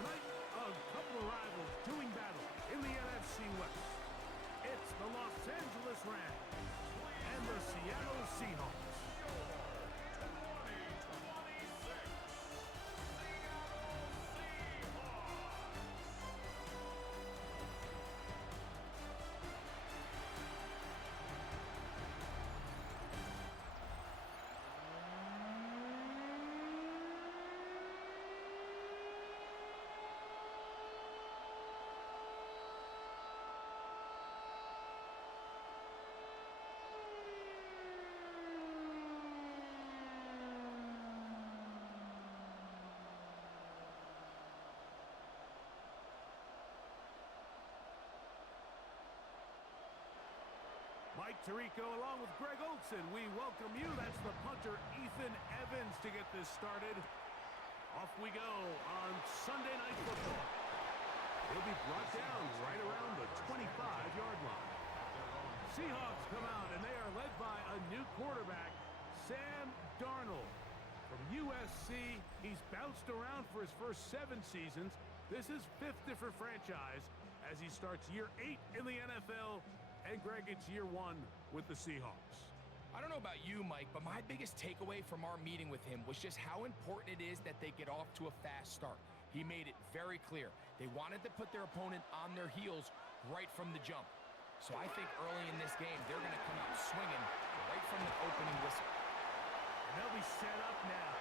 Tonight, a couple of rivals doing battle in the NFC West. It's the Los Angeles Rams and the Seattle Seahawks. Mike Tirico along with Greg Olson. We welcome you. That's the punter, Ethan Evans, to get this started. Off we go on Sunday Night Football. He'll be brought down right around the 25-yard line. Seahawks come out, and they are led by a new quarterback, Sam Darnold. From USC, he's bounced around for his first 7 seasons. This is 5th different franchise as he starts year 8 in the NFL. And Greg, it's year 1 with the Seahawks. I don't know about you, Mike, but my biggest takeaway from our meeting with him was just how important it is that they get off to a fast start. He made it very clear. They wanted to put their opponent on their heels right from the jump. So I think early in this game, they're going to come out swinging right from the opening whistle. And they'll be set up now.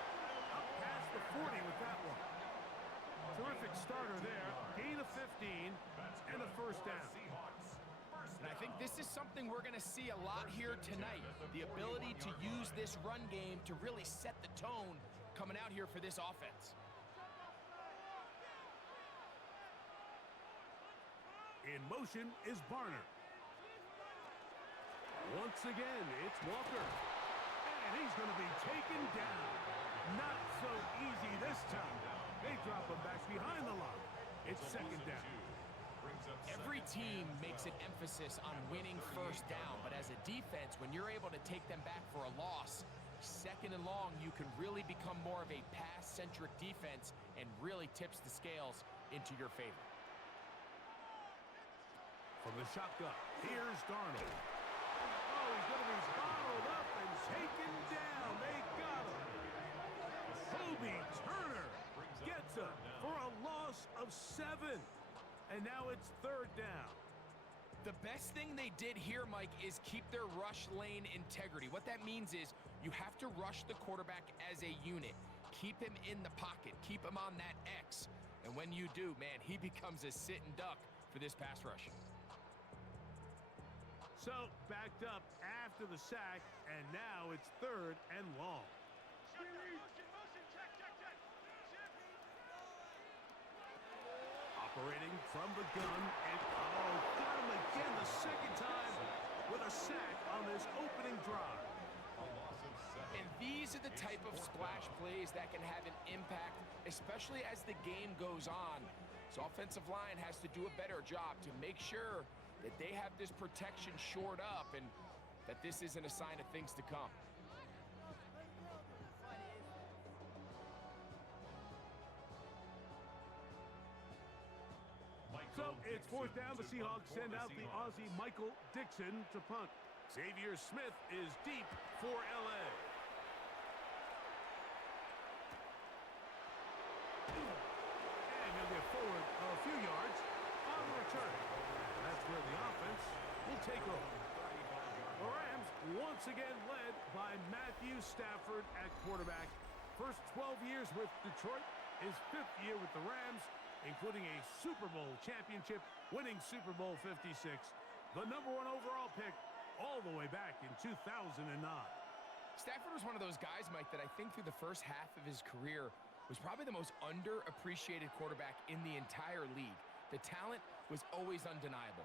Up past the 40 with that one. Terrific starter there. Gain of 15 and a first down. And I think this is something we're going to see a lot here tonight. The ability to use this run game to really set the tone coming out here for this offense. In motion is Barner. Once again, it's Walker. And he's going to be taken down. Not so easy this time. They drop him back behind the line. It's second down. Every team makes an emphasis on winning first down, but as a defense, when you're able to take them back for a loss, second and long, you can really become more of a pass-centric defense and really tips the scales into your favor. From the shotgun, here's Darnold. Oh, he's going to be bottled up and taken down. They got him. Kobe Turner gets him for a loss of 7. And now it's third down. The best thing they did here, Mike, is keep their rush lane integrity. What that means is you have to rush the quarterback as a unit. Keep him in the pocket. Keep him on that X. And when you do, man, he becomes a sitting duck for this pass rush. So, backed up after the sack, and now it's third and long. Operating from the gun, and got him again the second time with a sack on this opening drive. And these are the type of splash plays that can have an impact, especially as the game goes on. So offensive line has to do a better job to make sure that they have this protection shored up and that this isn't a sign of things to come. So it's fourth down. The Seahawks send out the Aussie Michael Dixon to punt. Xavier Smith is deep for LA. And he'll get forward a few yards on the return. That's where the offense will take over. The Rams once again led by Matthew Stafford at quarterback. First 12 years with Detroit, his 5th year with the Rams, including a Super Bowl championship, winning Super Bowl 56, the #1 overall pick all the way back in 2009. Stafford was one of those guys, Mike, that I think through the first half of his career was probably the most underappreciated quarterback in the entire league. The talent was always undeniable.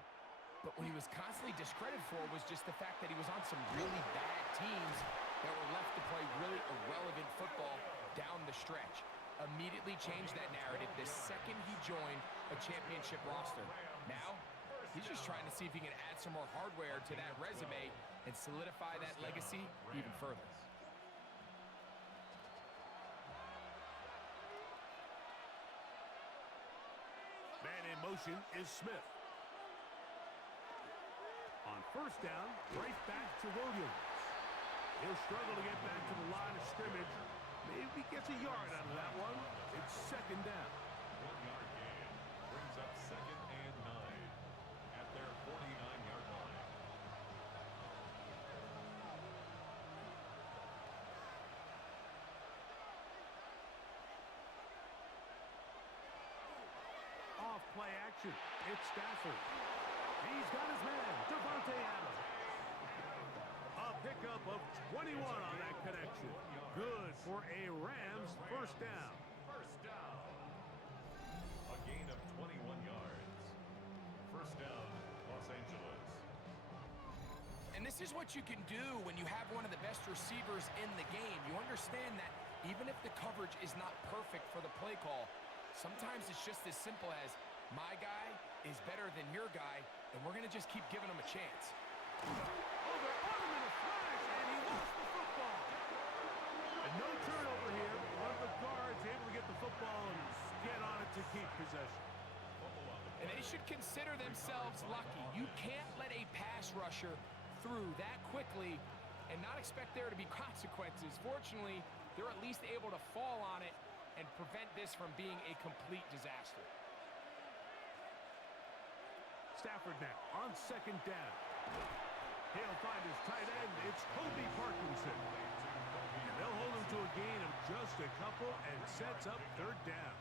But what he was constantly discredited for was just the fact that he was on some really bad teams that were left to play really irrelevant football down the stretch. Immediately changed that narrative the second he joined a championship roster. Now, he's just trying to see if he can add some more hardware to that resume and solidify that legacy even further. motion is Smith. On first down, right back to Williams. He'll struggle to get back to the line of scrimmage. Maybe gets a yard out of that one. It's second down. 1-yard gain brings up 2nd and 9 at their 49-yard line. Off play action. It's Stafford. He's got his man, Devontae Adams. A pickup of 21 on that connection. Good for a Rams first down. First down. A gain of 21 yards. First down, Los Angeles. And this is what you can do when you have one of the best receivers in the game. You understand that even if the coverage is not perfect for the play call, sometimes it's just as simple as my guy is better than your guy, and we're going to just keep giving him a chance. Oh, they're on him in a flash, and he lost the football. And no turnover here. One of the guards able to get the football and get on it to keep possession. And they should consider themselves lucky. You can't let a pass rusher through that quickly and not expect there to be consequences. Fortunately, they're at least able to fall on it and prevent this from being a complete disaster. Stafford now on second down. He'll find his tight end. It's Kobe Parkinson. And they'll hold him to a gain of just a couple and sets up third down.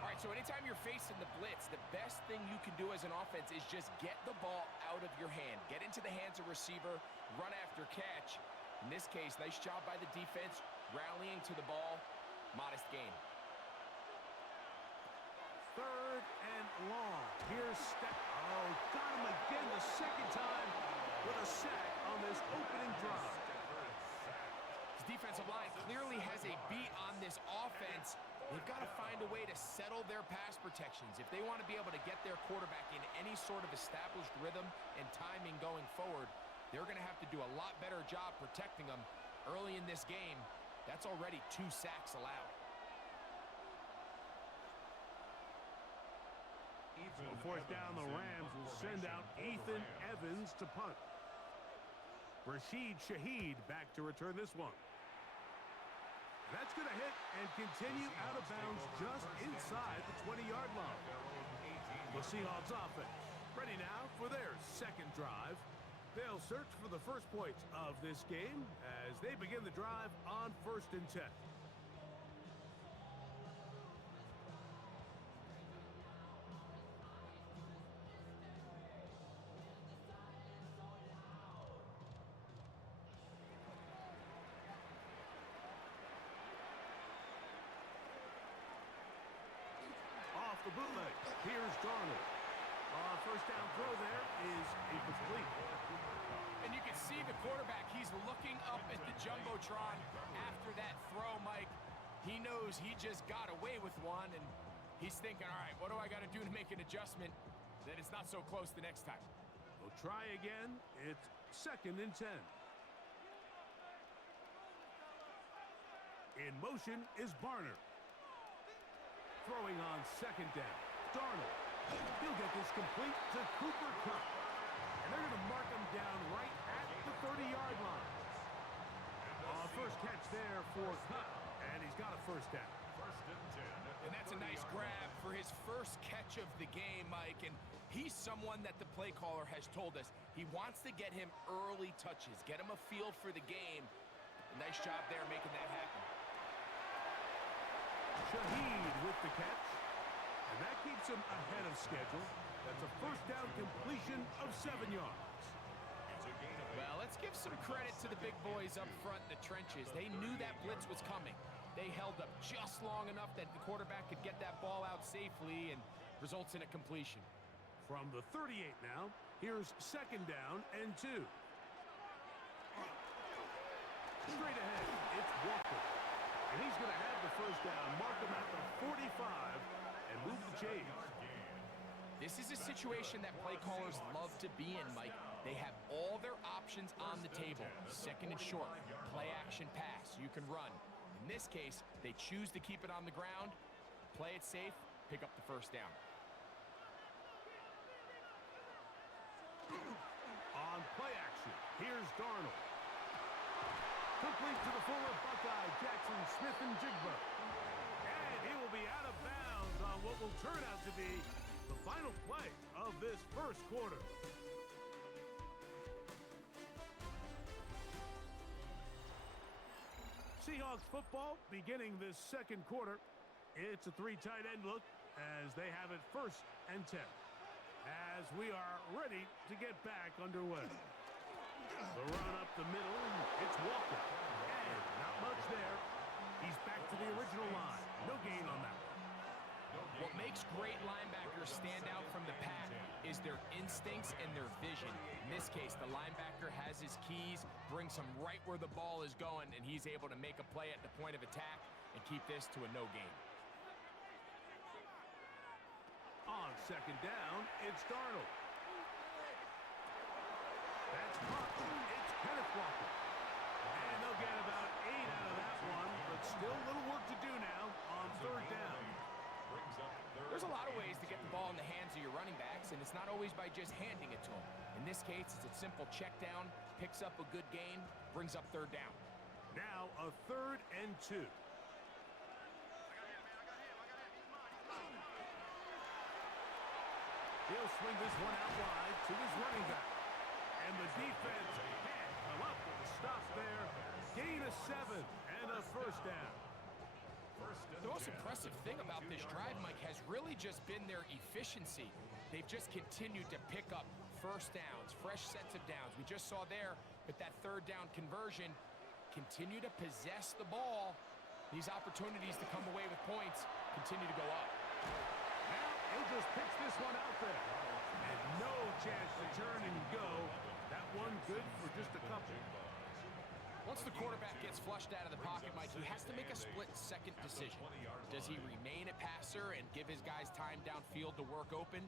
All right, so anytime you're facing the blitz, the best thing you can do as an offense is just get the ball out of your hand. Get into the hands of receiver, run after catch. In this case, nice job by the defense, rallying to the ball. Modest gain. Third and long. Here's Oh, got him again the second time with a sack on this opening drive. His defensive line clearly has a beat on this offense. They've got to find a way to settle their pass protections. If they want to be able to get their quarterback in any sort of established rhythm and timing going forward, they're going to have to do a lot better job protecting them. Early in this game, that's already 2 sacks allowed. On fourth down, the Rams will send out Ethan Evans to punt. Rashid Shaheed back to return this one. That's going to hit and continue out of bounds just inside the 20-yard line. The Seahawks offense ready now for their second drive. They'll search for the first points of this game as they begin the drive on 1st and 10. Off the bootleg. Here's Darnold. First down throw there is incomplete. And you can see the quarterback, he's looking up at the Jumbotron after that throw, Mike. He knows he just got away with one, and he's thinking, all right, what do I got to do to make an adjustment that it's not so close the next time? We'll try again. It's 2nd and 10. In motion is Barner. Throwing on 2nd down. Darnold. He'll get this complete to Cooper Kupp. And they're going to mark him down right at the 30-yard line. First catch there for Kupp. And he's got a first down. 1st and 10. And that's a nice grab for his first catch of the game, Mike. And he's someone that the play caller has told us he wants to get him early touches, get him a feel for the game. Nice job there making that happen. Shaheed with the catch. And that keeps him ahead of schedule. That's a first down completion of 7 yards. Well, let's give some credit to the big boys up front in the trenches. They knew that blitz was coming. They held up just long enough that the quarterback could get that ball out safely and results in a completion. From the 38 now, here's 2nd down and 2. Straight ahead, it's Walker. And he's going to have the first down, mark him at the 45, and move the chains. This is a situation that play callers love to be in, Mike. They have all their options on the table. 2nd and short, play action pass, you can run. In this case, they choose to keep it on the ground, play it safe, pick up the first down. On play action, here's Darnold. Complete to the fuller Buckeye, Jackson Smith-Njigba. And he will be out of bounds on what will turn out to be the final play of this first quarter. Seahawks football beginning this second quarter. It's a three tight end look as they have it 1st and 10. As we are ready to get back underway. The run up the middle, it's Walker. And not much there. He's back to the original line. No gain on that. What makes great linebackers stand out from the pack is their instincts and their vision. In this case, the linebacker has his keys, brings him right where the ball is going, and he's able to make a play at the point of attack and keep this to a no gain. On second down, it's Darnold. That's caught. It's Kenneth Walker. And they'll get about 8 out of that one, but still a little work to do now on third down. There's a lot of ways to get the ball in the hands of your running backs, and it's not always by just handing it to them. In this case, it's a simple check down, picks up a good gain, brings up third down. Now a 3rd and 2. He'll swing this one out wide to his running back. And the defense can't come up with a stop there. Gain of 7 and a first down. The most impressive thing about this drive, Mike, has really just been their efficiency. They've just continued to pick up first downs, fresh sets of downs. We just saw there with that third down conversion, continue to possess the ball. These opportunities to come away with points continue to go up. Now he'll just pitch this one out there. And no chance to turn and go. That one good for just a couple. Once the quarterback gets flushed out of the pocket, Mike, he has to make a split-second decision. Does he remain a passer and give his guys time downfield to work open?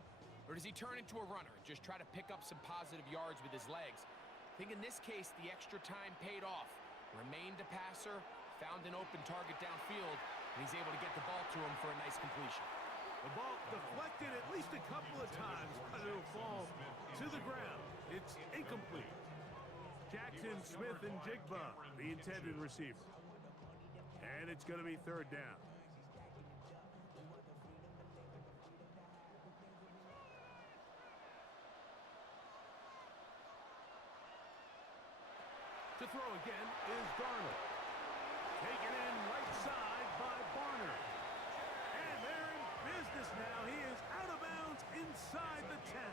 Or does he turn into a runner and just try to pick up some positive yards with his legs? I think in this case, the extra time paid off. Remained a passer, found an open target downfield, and he's able to get the ball to him for a nice completion. The ball deflected at least a couple of times, but it'll fall to the ground. It's incomplete. Jackson Smith-Njigba, the intended receiver. And it's going to be third down. To throw again is Darnold. Taken in right side by Barner. And they're in business now. He is out of bounds inside the 10.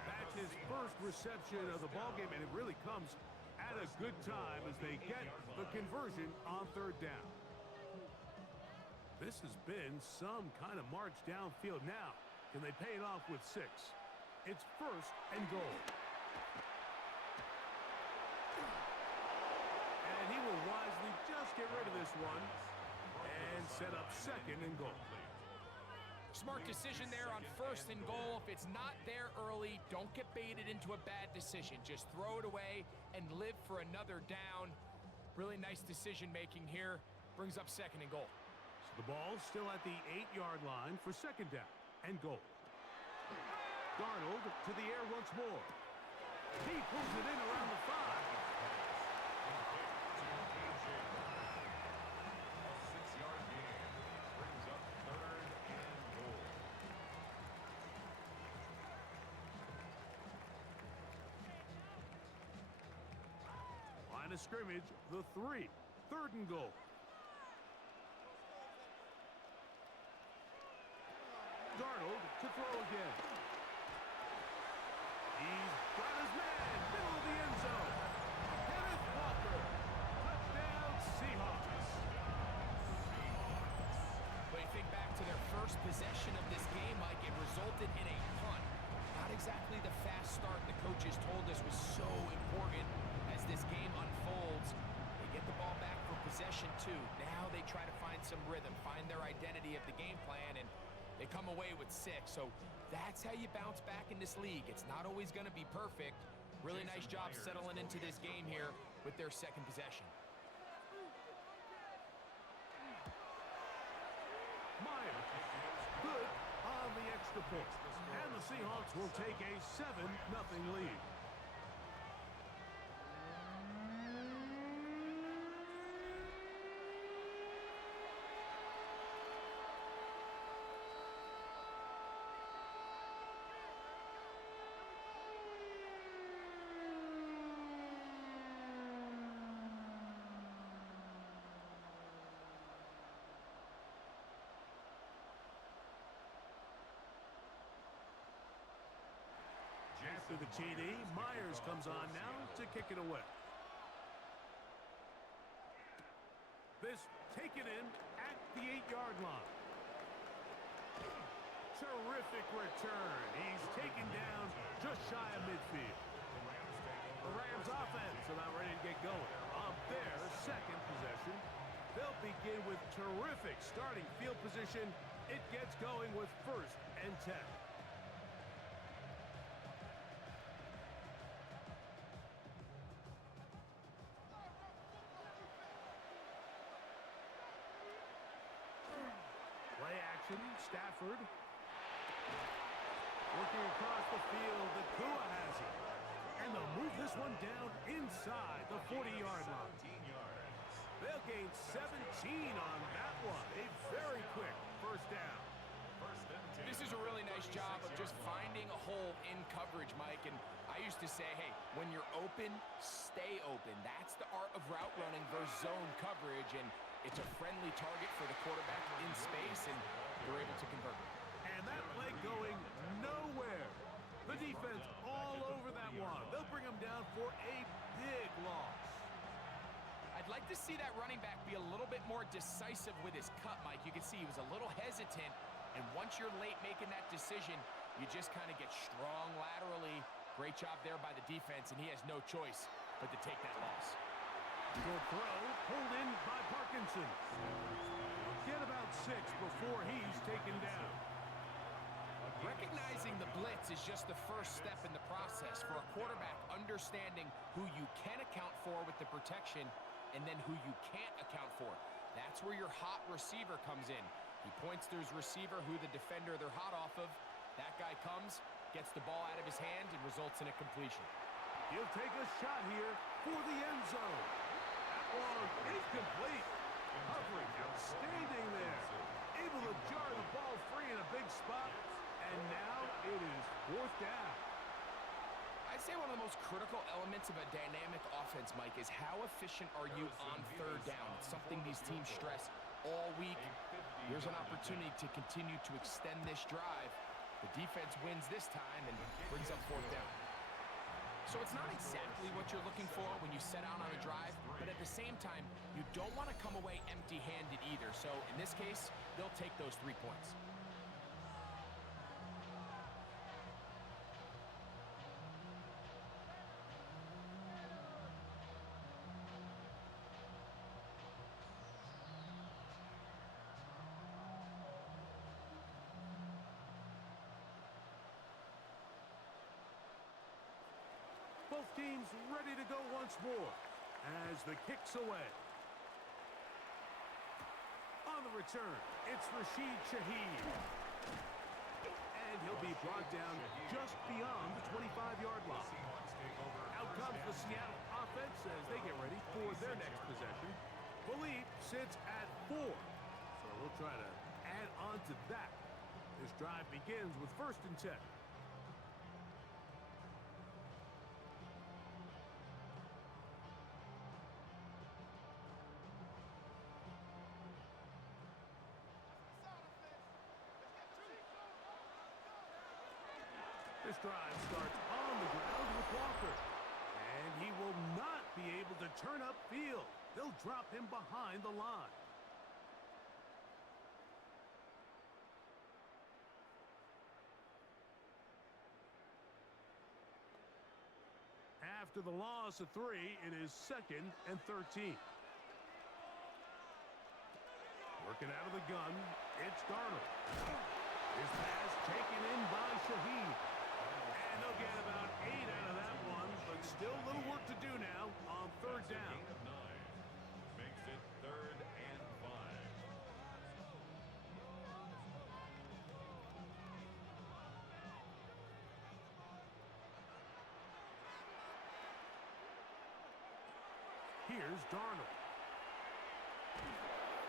That's his first reception of the ballgame, and it really comes at a good time as they get the conversion on third down. This has been some kind of march downfield. Now, can they pay it off with 6? It's 1st and goal. And he will wisely just get rid of this one and set up 2nd and goal. Smart decision there on 1st and goal. If it's not there early, don't get baited into a bad decision. Just throw it away and live for another down. Really nice decision making here. Brings up 2nd and goal. So the ball's still at the 8-yard line for 2nd down and goal. Darnold to the air once more. He pulls it in around the 5. Line of scrimmage, the 3. 3rd and goal. Darnold to throw again. He's got his man, middle of the end zone. Kenneth Walker. Touchdown, Seahawks. But you think back to their first possession of this game, Mike, it resulted in a punt. Not exactly the fast start the coaches told us was so important as this game unfolds. They get the ball back for possession 2. Now they try to find some rhythm, find their identity of the game plan, and they come away with 6. So that's how you bounce back in this league. It's not always going to be perfect. Really nice job settling into this game here with their 2nd possession. Myers, good on the extra extra point. And the Seahawks will take a 7-0 lead. After the TD, Myers comes on now to kick it away. This taken in at the 8-yard line. Terrific return. He's taken down just shy of midfield. The Rams offense about ready to get going. On their second possession, they'll begin with terrific starting field position. It gets going with 1st and 10. Play action, Stafford. Working across the field, the Kua has it. And they'll move this one down inside the 40-yard line. They'll gain 17 on that one. A very quick first down. This is a really nice job of just finding a hole in coverage, Mike. And I used to say, hey, when you're open, stay open. That's the art of route running versus zone coverage. And it's a friendly target for the quarterback in space, and they're able to convert. And that play going nowhere. The defense all over that one. They'll bring him down for a big loss. I'd like to see that running back be a little bit more decisive with his cut, Mike. You can see he was a little hesitant, and once you're late making that decision, you just kind of get strong laterally. Great job there by the defense, and he has no choice but to take that loss. Good throw, pulled in by Parkinson. Get about 6 before he's taken down. Recognizing the blitz is just the first step in the process for a quarterback, understanding who you can account for with the protection and then who you can't account for. That's where your hot receiver comes in. He points to his receiver, who the defender they're hot off of. That guy comes, gets the ball out of his hand, and results in a completion. He'll take a shot here for the end zone. That one is complete. Covering outstanding there. Able to jar the ball free in a big spot. And now it is 4th down. I'd say one of the most critical elements of a dynamic offense, Mike, is how efficient are you on 3rd down. It's something these teams stress all week. Here's an opportunity to continue to extend this drive. The defense wins this time and brings up 4th down. So it's not exactly what you're looking for when you set out on a drive, but at the same time, you don't want to come away empty-handed either. So in this case, they'll take those 3 points. Both teams ready to go once more as the kick's away. On the return, it's Rashid Shaheed. And he'll be brought down just beyond the 25-yard line. Out comes the Seattle offense as they get ready for their next possession. Philippe sits at 4. So we'll try to add on to that. This drive begins with 1st and 10. This drive starts on the ground with Walker. And he will not be able to turn upfield. They'll drop him behind the line. After the loss of 3, it is 2nd and 13. Working out of the gun, it's Darnold. His pass taken in by Shaheed. And they'll get about 8 out of that one, but still a little work to do now on 3rd down. Makes it 3rd and 5. Here's Darnold.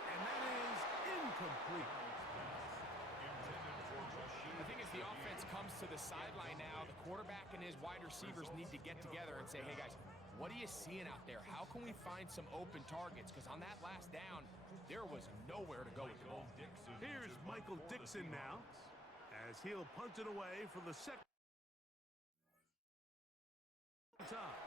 And that is incomplete. I think as the offense comes to the sideline now, the quarterback and his wide receivers need to get together and say, hey, guys, what are you seeing out there? How can we find some open targets? Because on that last down, there was nowhere to go with the ball. Here's Michael Dixon now, as he'll punt it away for the second time.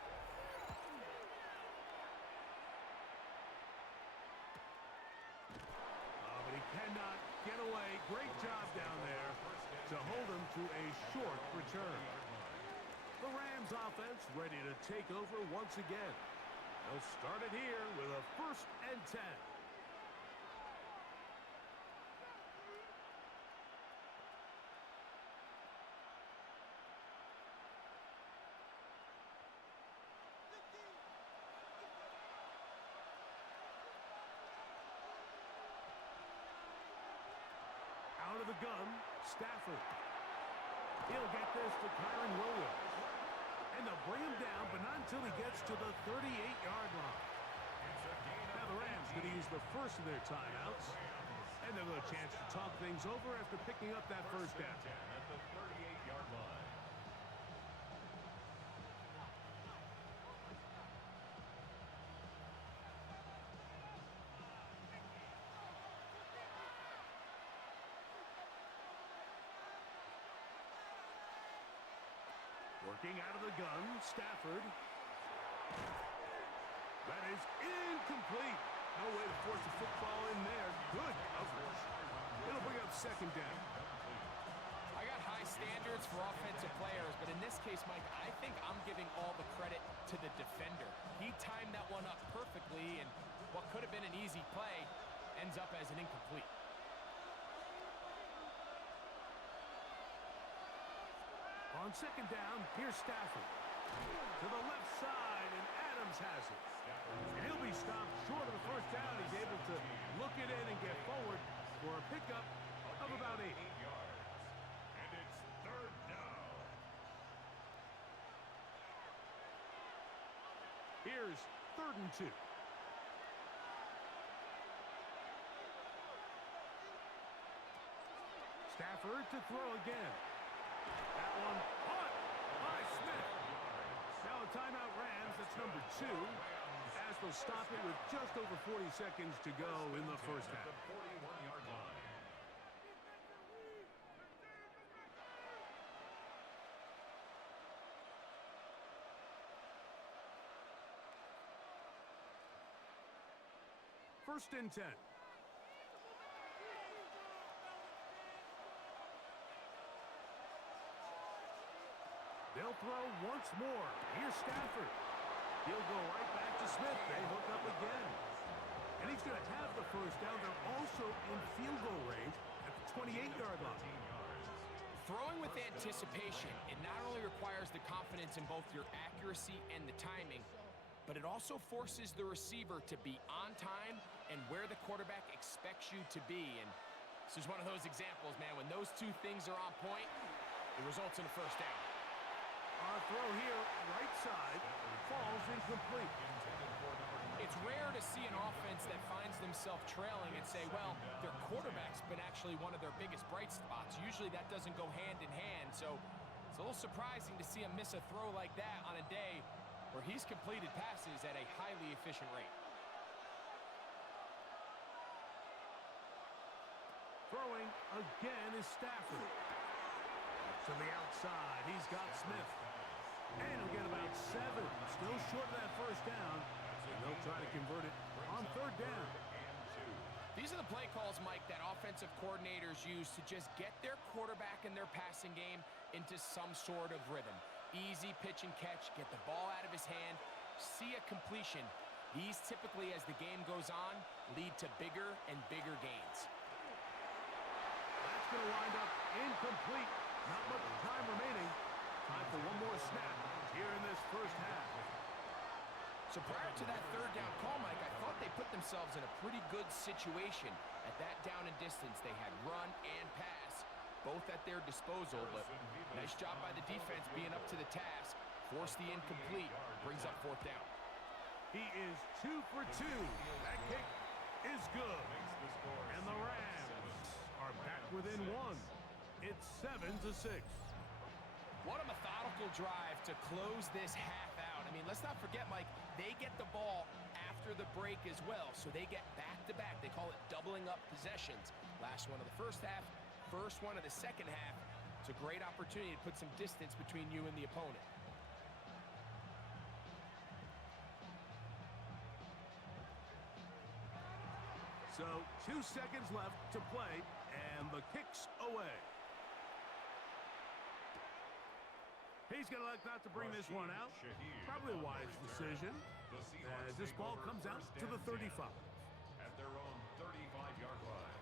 But he cannot get away. Great job down there to hold him to a short return. The Rams offense ready to take over once again. They'll start it here with a 1st and 10. Out of the gun, Stafford. He'll get this to Kyron Williams. And they'll bring him down, but not until he gets to the 38-yard line. Now the Rams going to use the first of their timeouts. And they'll have a chance to talk things over after picking up that first down. At the 38-yard line. Working out of the gun, Stafford. That is incomplete. No way to force the football in there. Good coverage. It'll bring up 2nd down. I got high standards for offensive players, but in this case, Mike, I think I'm giving all the credit to the defender. He timed that one up perfectly, and what could have been an easy play ends up as an incomplete. On 2nd down, here's Stafford. To the left side, and Adams has it. And he'll be stopped short of the 1st down. He's able to look it in and get forward for a pickup of about 8. yards. And it's 3rd down. Here's 3rd and 2. Stafford to throw again. That one caught by Smith. Now a timeout Rams. That's number 2. As they'll stop it with just over 40 seconds to go in the first half. The 41-yard line. First and 10. They'll throw once more. Here's Stafford. He'll go right back to Smith. They hook up again. And he's going to have the first down. They're also in field goal range at the 28-yard line. Throwing with anticipation, it not only requires the confidence in both your accuracy and the timing, but it also forces the receiver to be on time and where the quarterback expects you to be. And this is one of those examples, man. When those two things are on point, it results in a first down. Our throw here, right side, falls incomplete. It's rare to see an offense that finds themselves trailing and say, well, their quarterback's been actually one of their biggest bright spots. Usually that doesn't go hand in hand, so it's a little surprising to see him miss a throw like that on a day where he's completed passes at a highly efficient rate. Throwing again is Stafford. To the outside, he's got Smith. And he'll get about 7. Still short of that first down. And they'll try to convert it on 3rd down. These are the play calls, Mike, that offensive coordinators use to just get their quarterback and their passing game into some sort of rhythm. Easy pitch and catch, get the ball out of his hand, see a completion. These typically, as the game goes on, lead to bigger and bigger gains. That's going to wind up incomplete. Not much time remaining. Time for one more snap here in this first half. So prior to that 3rd down call, Mike, I thought they put themselves in a pretty good situation. At that down and distance, they had run and pass, both at their disposal, but nice job by the defense being up to the task. Force the incomplete, brings up 4th down. He is 2 for 2. That kick is good. And the Rams are back within one. It's 7-6. What a methodical drive to close this half out. I mean, let's not forget, Mike, they get the ball after the break as well, so they get back-to-back. They call it doubling up possessions. Last one of the first half, first one of the second half. It's a great opportunity to put some distance between you and the opponent. So 2 seconds left to play, and the kick's away. He's going to elect not to bring this one out. Probably a wise decision, as this ball comes out to the 35. At their own 35-yard line.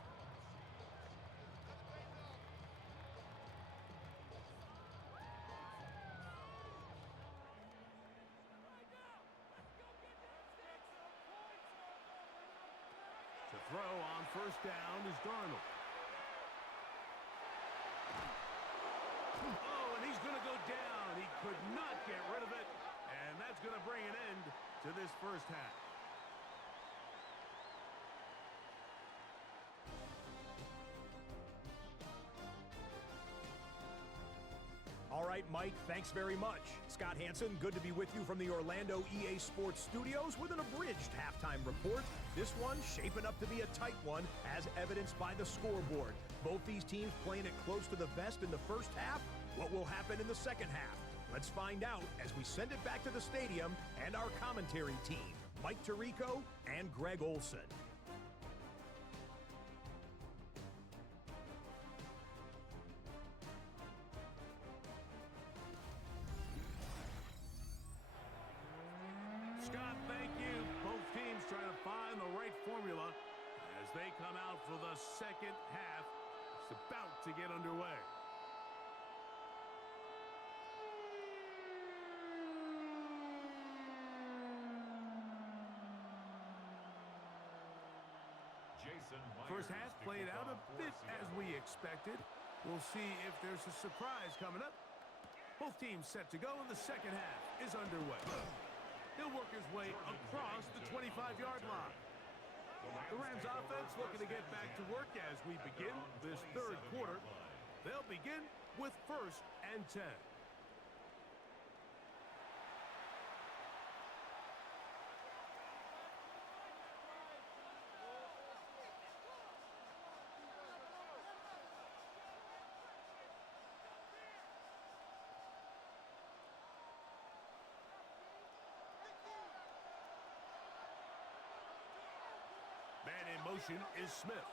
To throw on first down is Darnold. Oh, and he's going to go down. He could not get rid of it, and that's going to bring an end to this first half. All right, Mike, thanks very much. Scott Hansen, good to be with you from the Orlando EA Sports Studios with an abridged halftime report. This one shaping up to be a tight one, as evidenced by the scoreboard. Both these teams playing it close to the vest in the first half. What will happen in the second half? Let's find out as we send it back to the stadium and our commentary team, Mike Tirico and Greg Olson. Scott, thank you. Both teams trying to find the right formula as they come out for the second half. It's about to get underway. First half played out a bit as we expected. We'll see if there's a surprise coming up. Both teams set to go, and the second half is underway. He'll work his way across the 25-yard line. The Rams offense looking to get back to work as we begin this third quarter. They'll begin with 1st and 10. Man in motion is Smith.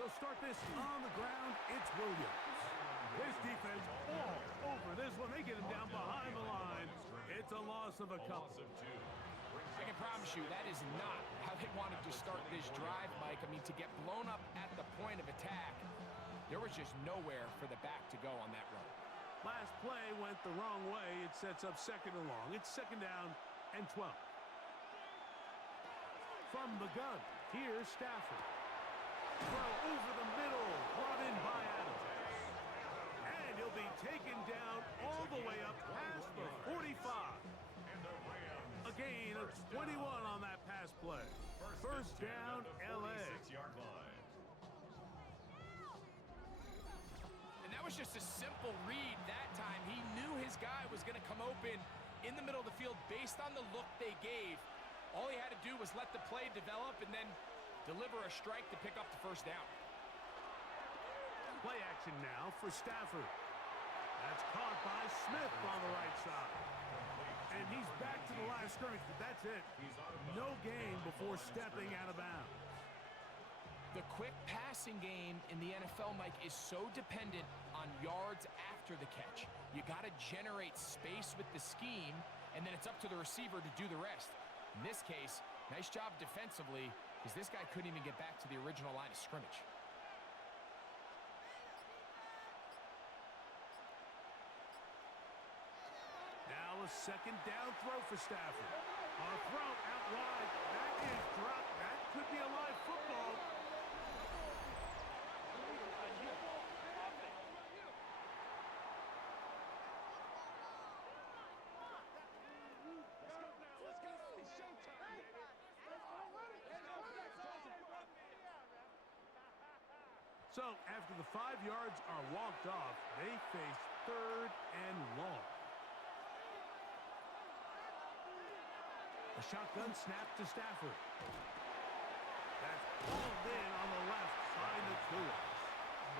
They'll start this on the ground. It's Williams. This defense all over this one. They get him down behind the line. It's a loss of a couple. I can promise you that is not how they wanted to start this drive, Mike. I mean, to get blown up at the point of attack, there was just nowhere for the back to go on that run. Last play went the wrong way. It sets up 2nd and long. It's 2nd down and 12. From the gun, here's Stafford. Throw over the middle, brought in by Adams. And he'll be taken down all the way up past the 45. A gain of 21 on that pass play. First down, L.A. And that was just a simple read that time. He knew his guy was going to come open in the middle of the field based on the look they gave. All he had to do was let the play develop and then deliver a strike to pick up the first down. Play action now for Stafford. That's caught by Smith on the right side. And he's back to the line of scrimmage, but that's it. No gain before stepping out of bounds. The quick passing game in the NFL, Mike, is so dependent on yards after the catch. You got to generate space with the scheme, and then it's up to the receiver to do the rest. In this case, nice job defensively, because this guy couldn't even get back to the original line of scrimmage. Now a 2nd down throw for Stafford. On a throw out wide. That is dropped. That could be a live football. So after the 5 yards are walked off, they face 3rd and long. A shotgun snap to Stafford. That's pulled in on the left side of Tua.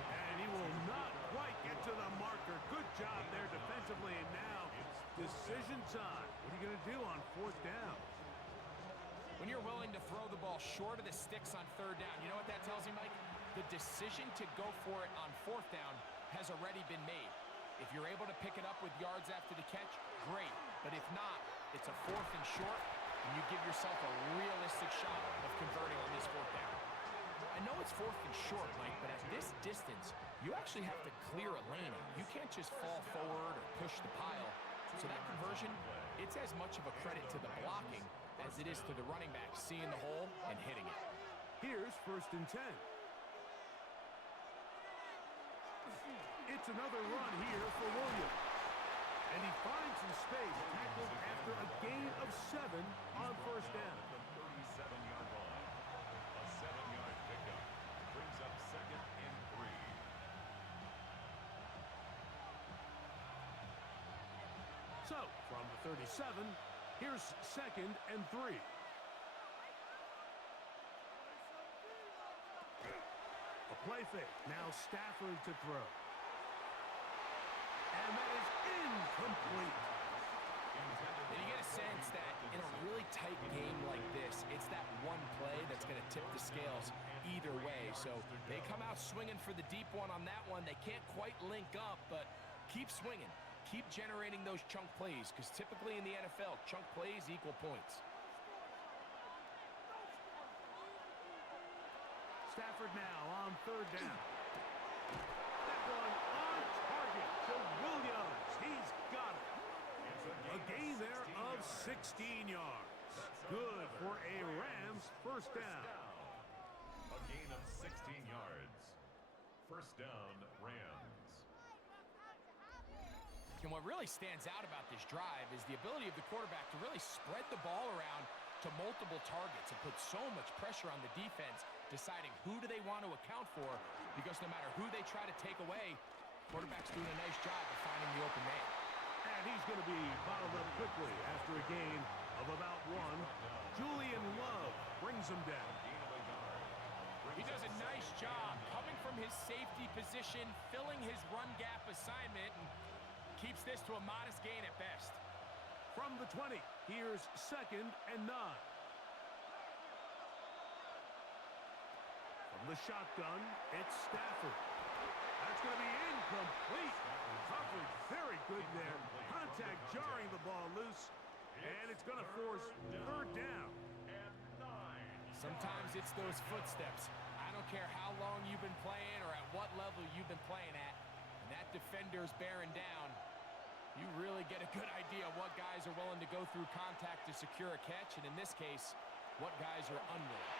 And he will not quite get to the marker. Good job there defensively. And now decision time. What are you going to do on 4th down? When you're willing to throw the ball short of the sticks on 3rd down, you know what that tells me, Mike? The decision to go for it on 4th down has already been made. If you're able to pick it up with yards after the catch, great. But if not, it's a 4th and short, and you give yourself a realistic shot of converting on this 4th down. I know it's 4th and short, Mike, but at this distance, you actually have to clear a lane. You can't just fall forward or push the pile. So that conversion, it's as much of a credit to the blocking as it is to the running back seeing the hole and hitting it. Here's 1st and 10. It's another run here for Williams. And he finds some space, tackled after a gain of 7 on 1st down. The 37-yard line. A 7-yard pickup brings up 2nd and 3. So, from the 37, here's 2nd and 3. A play fake. Now Stafford to throw. And that is incomplete. And you get a sense that in a really tight game like this, it's that one play that's going to tip the scales either way. So they come out swinging for the deep one on that one. They can't quite link up, but keep swinging. Keep generating those chunk plays, because typically in the NFL, chunk plays equal points. Stafford now on 3rd down. That one on target to Williams. He's got it. A gain there of 16 yards. Good for a Rams 1st down. A gain of 16 yards. 1st down, Rams. And what really stands out about this drive is the ability of the quarterback to really spread the ball around to multiple targets and put so much pressure on the defense, deciding who do they want to account for, because no matter who they try to take away, quarterback's doing a nice job of finding the open man. And he's going to be bottled up quickly after a gain of about 1. Julian Love brings him down. He does a nice job coming from his safety position, filling his run gap assignment, and keeps this to a modest gain at best. From the 20, here's 2nd and 9. From the shotgun, it's Stafford. That's going to be incomplete. Covered very good there. Contact jarring the ball loose, and it's going to force 3rd down. Sometimes it's those footsteps. I don't care how long you've been playing or at what level you've been playing at, and that defender's bearing down. You really get a good idea of what guys are willing to go through contact to secure a catch, and in this case, what guys are unwilling.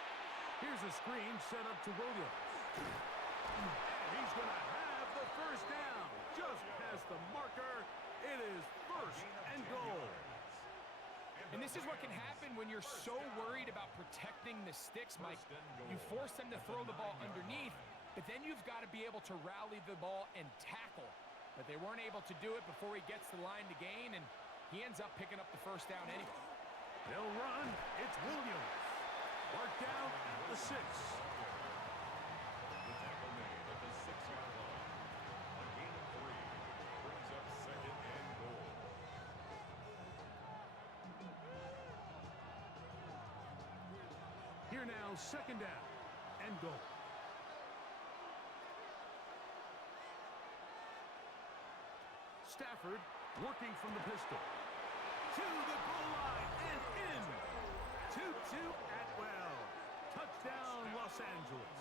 Here's a screen set up to Williams. And he's going to have the 1st down. Just past the marker. It is 1st and goal. And this is what can happen when you're so worried about protecting the sticks, Mike. You force them to throw the ball underneath, but then you've got to be able to rally the ball and tackle. But they weren't able to do it before he gets the line to gain, and he ends up picking up the 1st down anyway. They'll run. It's Williams. Marked down at the 6. The tackle made at the 6-yard line. A gain of 3 brings up 2nd and goal. Here now, 2nd down and goal. Stafford working from the pistol. To the goal line and in. 2-2 Atwell. Touchdown, Los Angeles.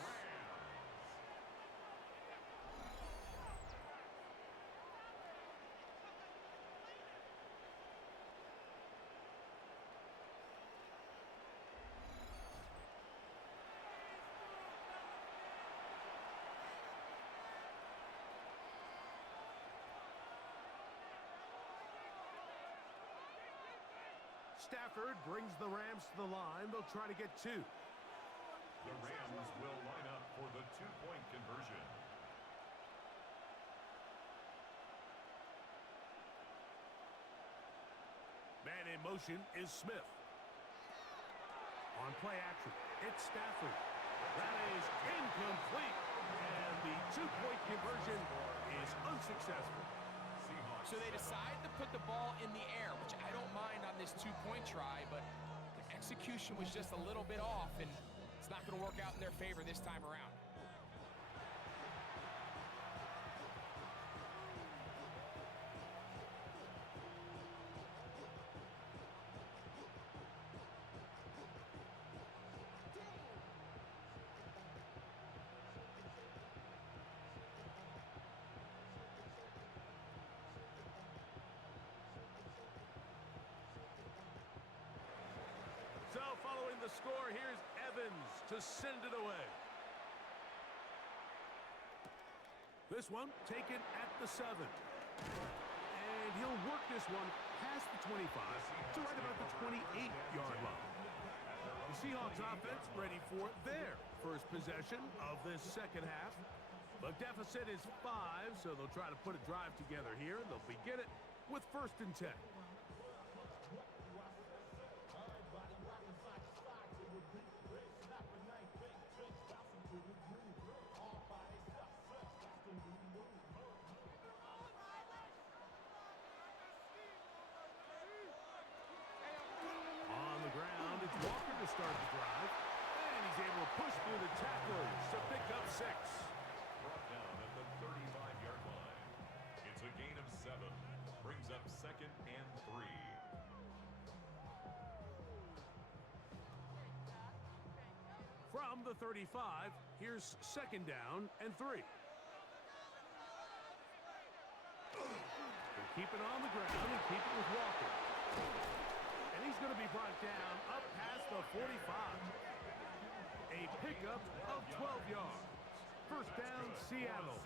Stafford brings the Rams to the line. They'll try to get 2. The Rams will line up for the a two-point conversion. Man in motion is Smith. On play action, it's Stafford. That is incomplete. And the two-point conversion is unsuccessful. So they decide to put the ball in the air, which I don't mind on this two-point try, but the execution was just a little bit off, and it's not going to work out in their favor this time around. So following the score, here's Evans to send it away. This one taken at the 7. And he'll work this one past the 25 to right about the 28-yard line. The Seahawks offense ready for their first possession of this second half. The deficit is 5, so they'll try to put a drive together here. They'll begin it with 1st and 10. To start the drive, and he's able to push through the tacklers to pick up 6. Brought down at the 35-yard line. It's a gain of 7. Brings up 2nd and 3. From the 35, here's 2nd down and 3. They'll keep it on the ground and keep it with Walker. And he's going to be brought down up past the 45. A pickup of 12 yards. 1st down, Seattle.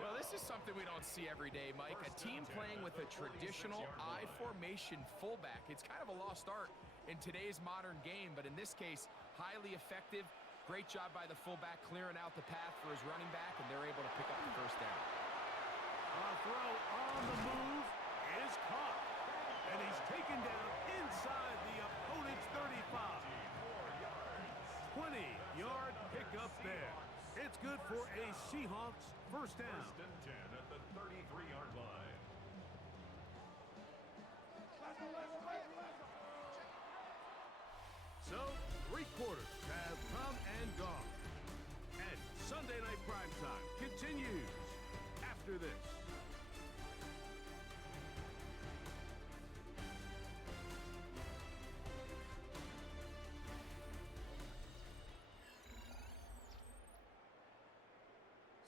Well, this is something we don't see every day, Mike. A team playing with a traditional I formation fullback. It's kind of a lost art in today's modern game, but in this case, highly effective. Great job by the fullback clearing out the path for his running back, and they're able to pick up the 1st down. A throw on the move is caught. And he's taken down inside the opponent's 35. 20-yard pickup there. It's good for a Seahawks 1st down. 1st and 10 at the 33-yard line. So, 3 quarters have come and gone. And Sunday Night Primetime continues after this.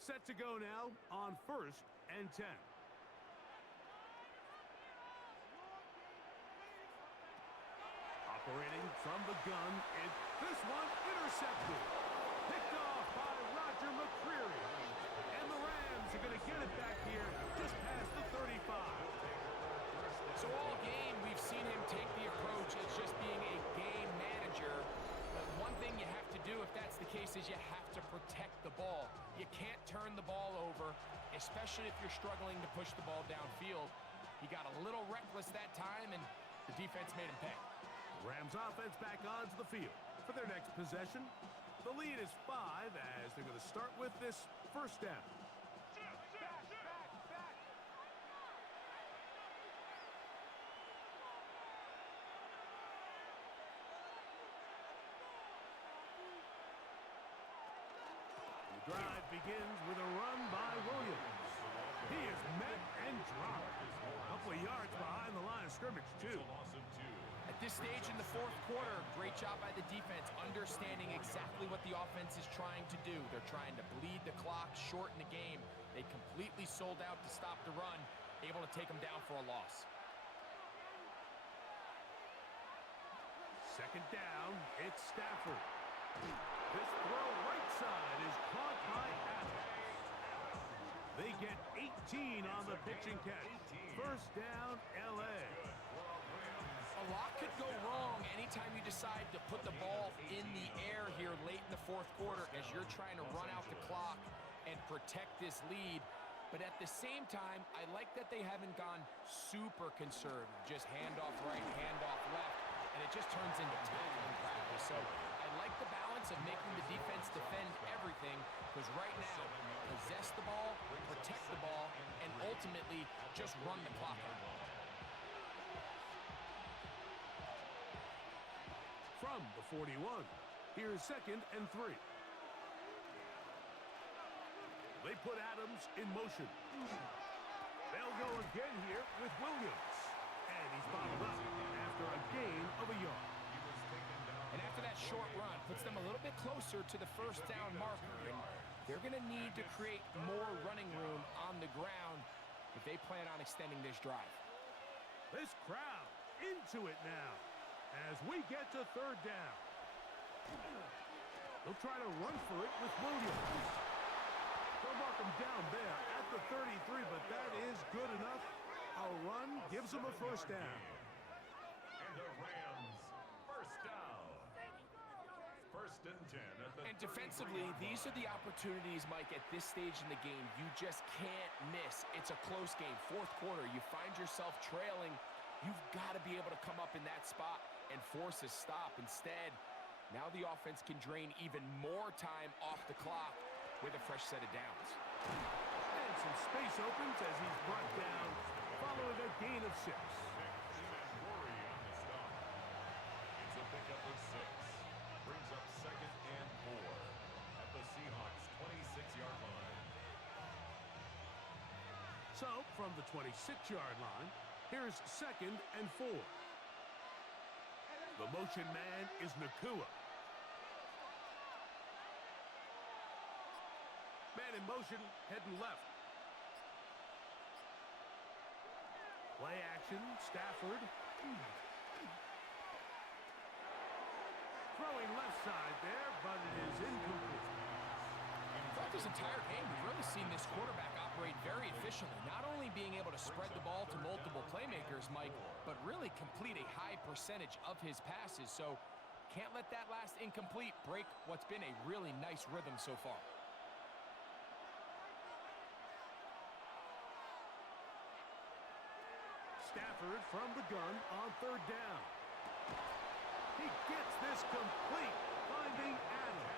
Set to go now on 1st and 10. Operating from the gun, this one intercepted. Picked off by Roger McCreary. And the Rams are going to get it back here just past the 35. So all game, we've seen him take the approach as just being a game manager. But one thing you have to do if that's the case is you have to protect the ball. You can't turn the ball over, especially if you're struggling to push the ball downfield. He got a little reckless that time, and the defense made him pay. Rams offense back onto the field for their next possession. The lead is 5 as they're going to start with this 1st down. The drive begins with a run by Williams. He is met and dropped. A couple of yards behind the line of scrimmage, too. At this stage in the 4th quarter, great job by the defense, understanding exactly what the offense is trying to do. They're trying to bleed the clock, shorten the game. They completely sold out to stop the run, able to take them down for a loss. 2nd down, it's Stafford. This throw right side is caught by Adams. They get 18 on the pitch and catch. 1st down, L.A. A lot could go wrong anytime you decide decide to put the ball in the air here late in the fourth quarter as you're trying to run out the clock and protect this lead. But at the same time, I like that they haven't gone super conservative. Just handoff right, handoff left, and it just turns into tackling practice. So I like the balance of making the defense defend everything, because right now, possess the ball, protect the ball, and ultimately just run the clock out. From the 41, here's 2nd and 3. They put Adams in motion. They'll go again here with Williams. And he's bottled up after a gain of a yard. And after that short run, puts them a little bit closer to the first down marker. And they're going to need to create more running room on the ground if they plan on extending this drive. This crowd into it now as we get to 3rd down. They'll try to run for it with Williams. They'll mark him down there at the 33, but that is good enough. A run gives them a first down. And the Rams, first down. 1st and 10 at the And defensively, these are the opportunities, Mike, at this stage in the game you just can't miss. It's a close game. 4th quarter, you find yourself trailing. You've got to be able to come up in that spot and force a stop. Instead, now the offense can drain even more time off the clock with a fresh set of downs. And some space opens as he's brought down following a gain of 6. and Rory on the stop. It's a pickup of 6. Brings up 2nd and 4 at the Seahawks 26-yard line. So, from the 26-yard line, here's 2nd and 4. The motion man is Nakua. Man in motion, heading left. Play action, Stafford. Throwing left side there, but it is incomplete. Throughout this entire game, we've really seen this quarterback operate very efficiently, not only being able to spread the ball to multiple playmakers, Mike, but really complete a high percentage of his passes. So can't let that last incomplete break what's been a really nice rhythm so far. Stafford from the gun on 3rd down. He gets this complete, finding Adams.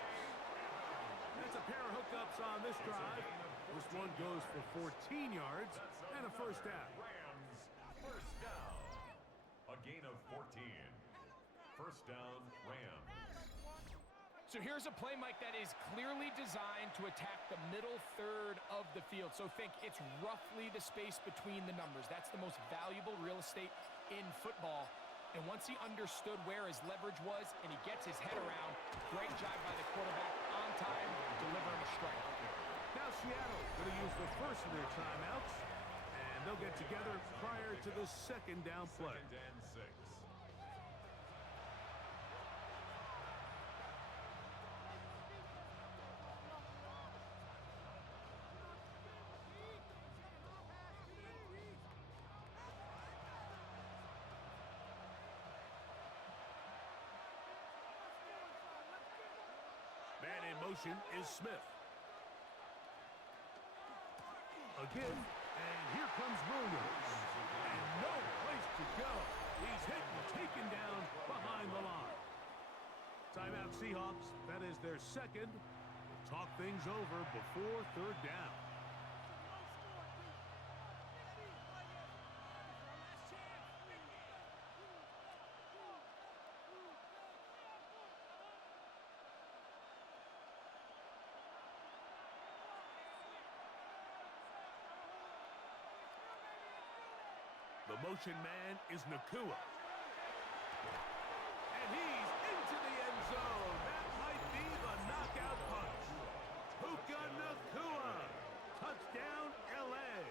That's a pair of hookups on this drive. This one goes for 14 yards and a first down. Rams, first down. A gain of 14. First down, Rams. So here's a play, Mike, that is clearly designed to attack the middle third of the field. So think it's roughly the space between the numbers. That's the most valuable real estate in football. And once he understood where his leverage was and he gets his head around, great job by the quarterback on time, delivering a strike. Now Seattle going to use the first of their timeouts, and they'll get together prior to the 2nd down play. 2nd and 6. Man in motion is Smith. Again, and here comes Williams. And no place to go. He's hit and taken down behind the line. Timeout Seahawks. That is their 2nd. Talk things over before 3rd down. The motion man is Nakua. And he's into the end zone. That might be the knockout punch. Puka Nakua. Touchdown, L.A.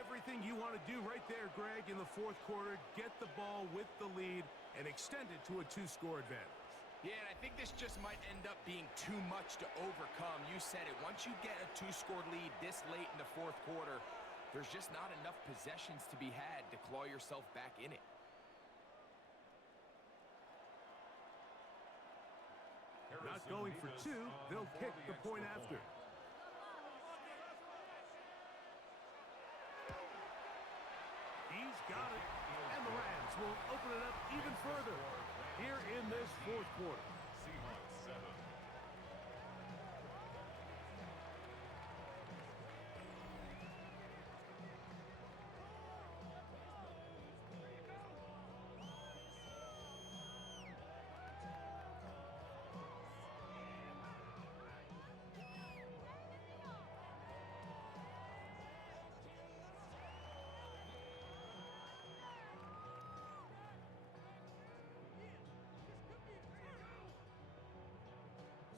Everything you want to do right there, Greg, in the 4th quarter. Get the ball with the lead and extend it to a 2-score advantage. Yeah, and I think this just might end up being too much to overcome. You said it. Once you get a 2-score lead this late in the 4th quarter, there's just not enough possessions to be had to claw yourself back in it. Not going for two. They'll kick the point after. He's got it. And the Rams will open it up even further here in this fourth quarter. Seahawks 7.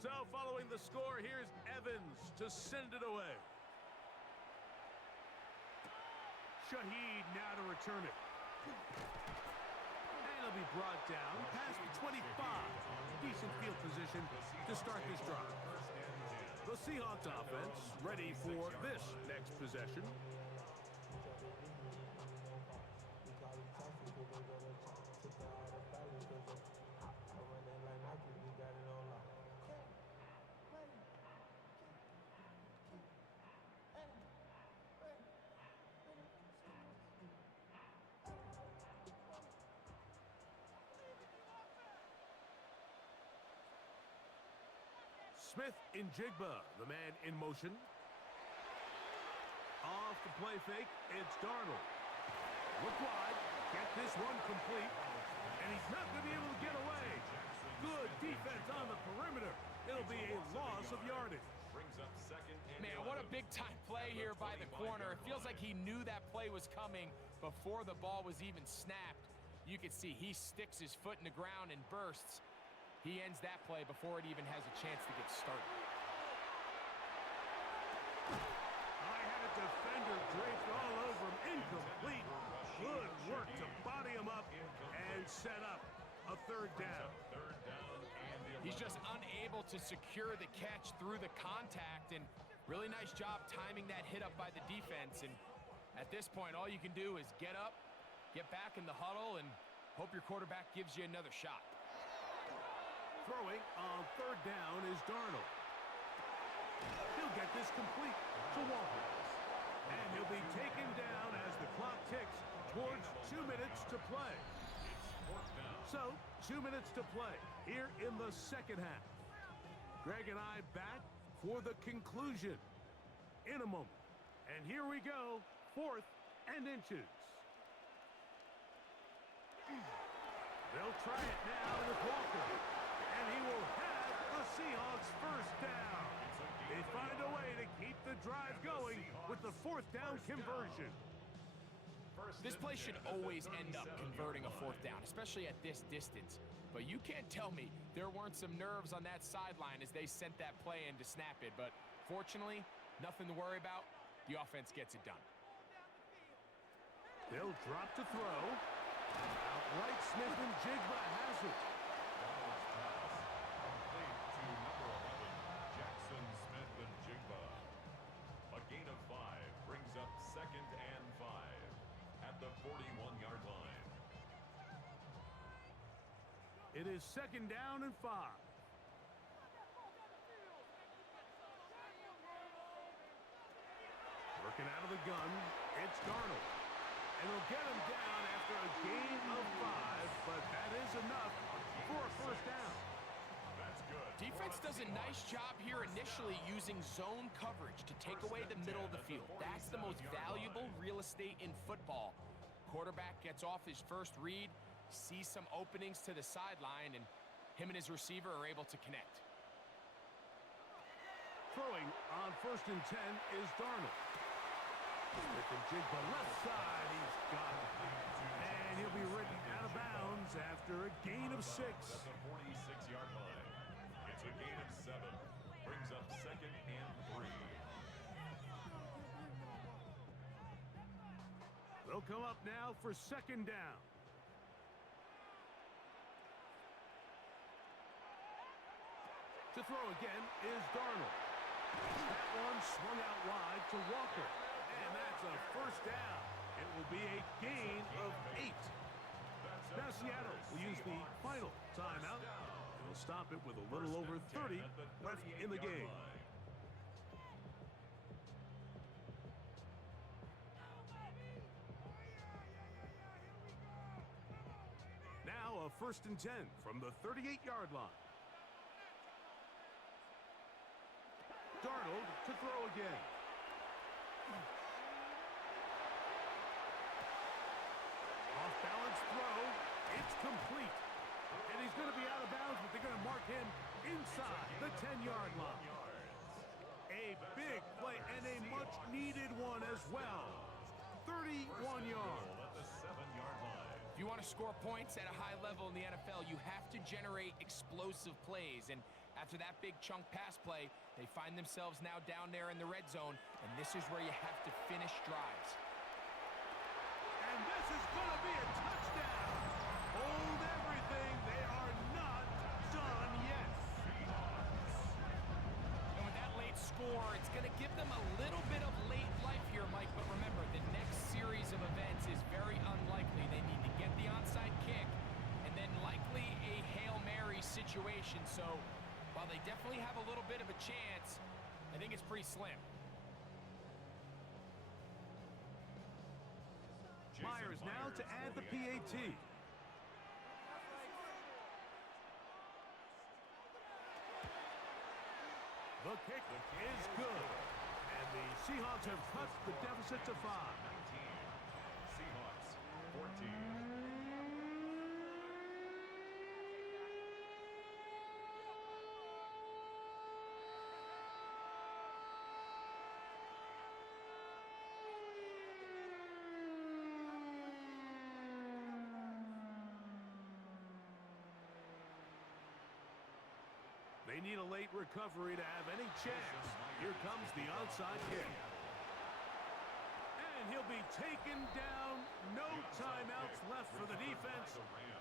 So following the score, here's Evans to send it away. Shaheed now to return it. And it'll be brought down past the 25. Decent field position to start this drive. The Seahawks offense ready for this next possession. Smith in Jigba, the man in motion. Off the play fake, it's Darnold. Look wide, get this one complete, and he's not going to be able to get away. Good defense on the perimeter. It'll be a loss of yardage. Brings up second and Man, what a big-time play here by the corner. It feels like he knew that play was coming before the ball was even snapped. You can see he sticks his foot in the ground and bursts. He ends that play before it even has a chance to get started. I had a defender draped all over him. Incomplete. Good work to body him up and set up a third down. He's just unable to secure the catch through the contact, and really nice job timing that hit up by the defense. And at this point, all you can do is get up, get back in the huddle, and hope your quarterback gives you another shot. Throwing on third down is Darnold. He'll get this complete to Walker. And he'll be taken down as the clock ticks towards 2 minutes to play. So, 2 minutes to play here in the second half. Greg and I back for the conclusion in a moment. And here we go, 4th and inches. They'll try it now with Walker. And he will have the Seahawks first down. They find a way to keep the drive going with the 4th down conversion. This play should always end up converting a 4th down, especially at this distance. But you can't tell me there weren't some nerves on that sideline as they sent that play in to snap it. But fortunately, nothing to worry about. The offense gets it done. They'll drop to throw. Outright Smith and Jigba has it. A gain of 5 brings up second and 5 at the 41-yard line. It is second down and 5. Working out of the gun, it's Darnold. And he'll get him down after a gain of 5, but that is enough for a first down. Defense does a nice job here initially using zone coverage to take away the middle of the field. That's the most valuable real estate in football. Quarterback gets off his first read, sees some openings to the sideline, and him and his receiver are able to connect. Throwing on 1st and 10 is Darnold. Smith and Jigba left side, he's got it. And he'll be written out of bounds after a gain of 6. At the 46-yard line. It's a gain of 7. Brings up second and 3. They'll come up now for second down. To throw again is Darnold. That one swung out wide to Walker. And that's a first down. It will be a gain of 8. Now Seattle will use the final timeout. They'll stop it with a little over 30 left in the game. Now a 1st and 10 from the 38-yard line. Darnold to throw again. Off-balance throw. It's complete. And he's going to be out of bounds, but they're going to mark him inside the 10-yard line. A big play and a much-needed one as well. 31 yards. If you want to score points at a high level in the NFL, you have to generate explosive plays. And after that big chunk pass play, they find themselves now down there in the red zone, and this is where you have to finish drives. And this is going to be a touchdown. Hold everything. They are not done yet. And with that late score, it's going to give them a little bit of late life here, Mike. But remember, the next series of events is very unlikely. They need to get the onside kick and then likely a Hail Mary situation. So while they definitely have a little bit of a chance, I think it's pretty slim. Myers now to add the PAT. The kick is good. And the Seahawks have cut the deficit to 5. 19. Seahawks 14. They need a late recovery to have any chance. Here comes the onside kick. And he'll be taken down. No timeouts left for the defense.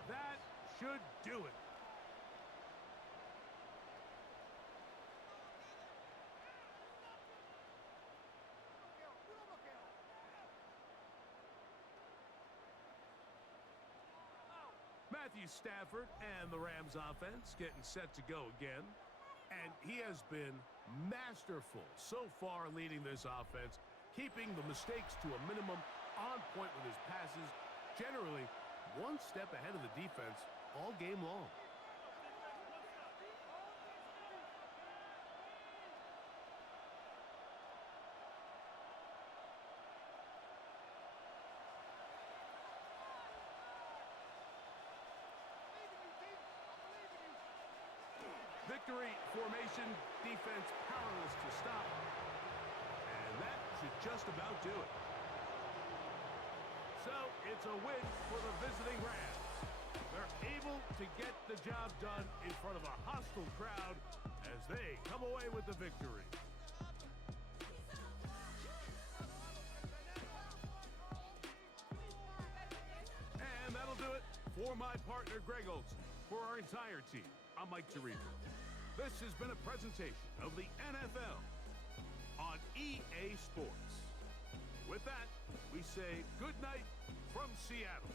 That should do it. Matthew Stafford and the Rams offense getting set to go again. And he has been masterful so far leading this offense, keeping the mistakes to a minimum, on point with his passes, generally one step ahead of the defense all game long. Victory formation, defense powerless to stop. And that should just about do it. So it's a win for the visiting Rams. They're able to get the job done in front of a hostile crowd as they come away with the victory. And that'll do it for my partner, Greg Olson. For our entire team, I'm Mike Tirico. This has been a presentation of the NFL on EA Sports. With that, we say good night from Seattle.